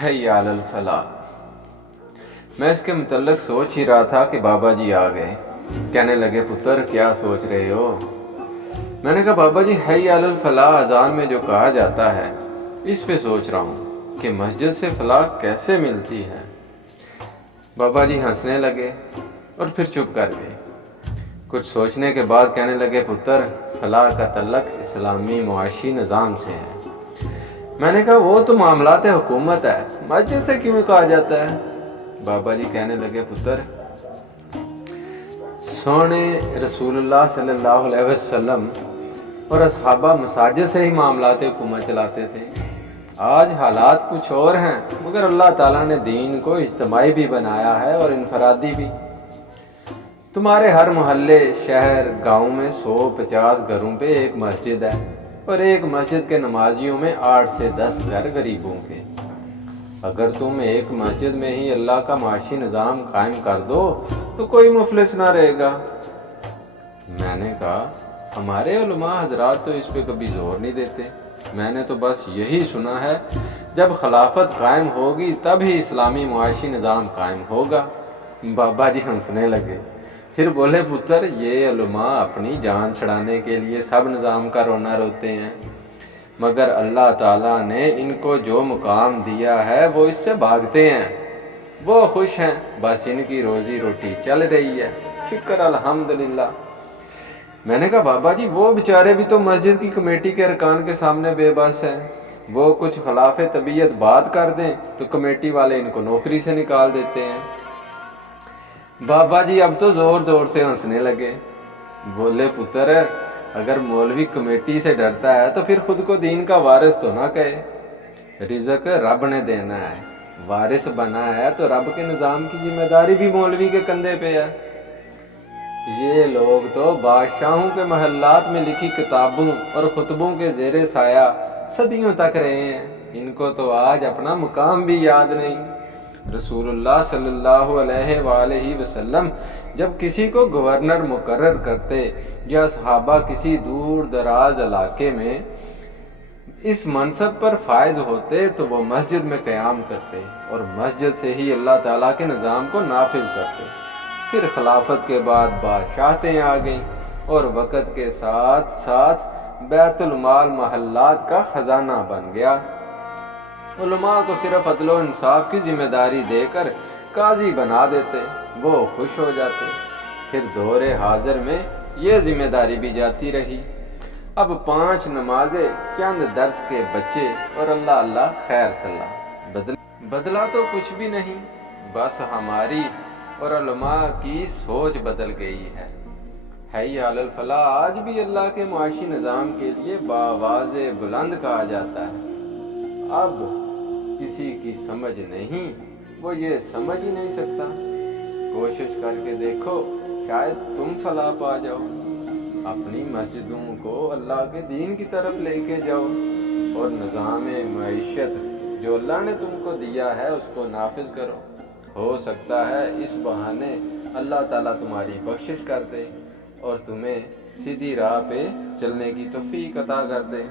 حی علی الفلاح۔ میں اس کے متعلق سوچ ہی رہا تھا کہ بابا جی آ گئے۔ کہنے لگے پتر کیا سوچ رہے ہو؟ میں نے کہا بابا جی حی علی الفلاح اذان میں جو کہا جاتا ہے اس پہ سوچ رہا ہوں کہ مسجد سے فلاح کیسے ملتی ہے۔ بابا جی ہنسنے لگے اور پھر چپ کر گئے۔ کچھ سوچنے کے بعد کہنے لگے پتر فلاح کا تعلق اسلامی معاشی نظام سے ہے۔ میں نے کہا وہ تو معاملات حکومت ہے، مسجد سے کیوں کہا جاتا ہے؟ بابا جی کہنے لگے پتر سونے رسول اللہ صلی اللہ علیہ وسلم اور اصحابہ مساجد سے ہی معاملات حکومت چلاتے تھے۔ آج حالات کچھ اور ہیں، مگر اللہ تعالیٰ نے دین کو اجتماعی بھی بنایا ہے اور انفرادی بھی۔ تمہارے ہر محلے، شہر، گاؤں میں 150 گھروں پہ ایک مسجد ہے، اور ایک مسجد کے نمازیوں میں 8 سے 10 گھر غریبوں کے۔ اگر تم ایک مسجد میں ہی اللہ کا معاشی نظام قائم کر دو تو کوئی مفلس نہ رہے گا۔ میں نے کہا ہمارے علماء حضرات تو اس پہ کبھی زور نہیں دیتے، میں نے تو بس یہی سنا ہے جب خلافت قائم ہوگی تب ہی اسلامی معاشی نظام قائم ہوگا۔ بابا جی ہنسنے لگے، پھر بولے پتر یہ علماء اپنی جان چھڑانے کے لیے سب نظام کا رونا روتے ہیں، مگر اللہ تعالیٰ نے ان کو جو مقام دیا ہے وہ اس سے بھاگتے ہیں۔ وہ خوش ہیں، بس ان کی روزی روٹی چل رہی ہے، شکر الحمدللہ۔ میں نے کہا بابا جی وہ بیچارے بھی تو مسجد کی کمیٹی کے ارکان کے سامنے بے بس ہیں، وہ کچھ خلاف طبیعت بات کر دیں تو کمیٹی والے ان کو نوکری سے نکال دیتے ہیں۔ بابا جی اب تو زور زور سے ہنسنے لگے، بولے پتر اگر مولوی کمیٹی سے ڈرتا ہے تو پھر خود کو دین کا وارث تو نہ کہے۔ رزق رب نے دینا ہے، وارث بنا ہے تو رب کے نظام کی ذمہ داری بھی مولوی کے کندھے پہ ہے۔ یہ لوگ تو بادشاہوں کے محلات میں لکھی کتابوں اور خطبوں کے زیر سایہ صدیوں تک رہے ہیں، ان کو تو آج اپنا مقام بھی یاد نہیں۔ رسول اللہ صلی اللہ علیہ وآلہ وسلم جب کسی کو گورنر مقرر کرتے یا صحابہ کسی دور دراز علاقے میں اس منصب پر فائز ہوتے تو وہ مسجد میں قیام کرتے اور مسجد سے ہی اللہ تعالیٰ کے نظام کو نافذ کرتے۔ پھر خلافت کے بعد بادشاہتیں آ گئیں اور وقت کے ساتھ ساتھ بیت المال محلات کا خزانہ بن گیا۔ علماء کو صرف عدل و انصاف کی ذمہ داری دے کر قاضی بنا دیتے، وہ خوش ہو جاتے۔ پھر دور حاضر میں یہ ذمہ داری بھی جاتی رہی۔ اب 5 نمازیں، چند درس کے بچے اور اللہ اللہ خیر صلاح، بدلا تو کچھ بھی نہیں، بس ہماری اور علماء کی سوچ بدل گئی ہے۔ حی علی الفلاح آج بھی اللہ کے معاشی نظام کے لیے بآواز بلند کہا جاتا ہے۔ اب کسی کی سمجھ نہیں، وہ یہ سمجھ ہی نہیں سکتا۔ کوشش کر کے دیکھو، شاید تم فلاح پا جاؤ۔ اپنی مسجدوں کو اللہ کے دین کی طرف لے کے جاؤ اور نظام معیشت جو اللہ نے تم کو دیا ہے اس کو نافذ کرو۔ ہو سکتا ہے اس بہانے اللہ تعالیٰ تمہاری بخشش کر دے اور تمہیں سیدھی راہ پہ چلنے کی توفیق عطا کر دے۔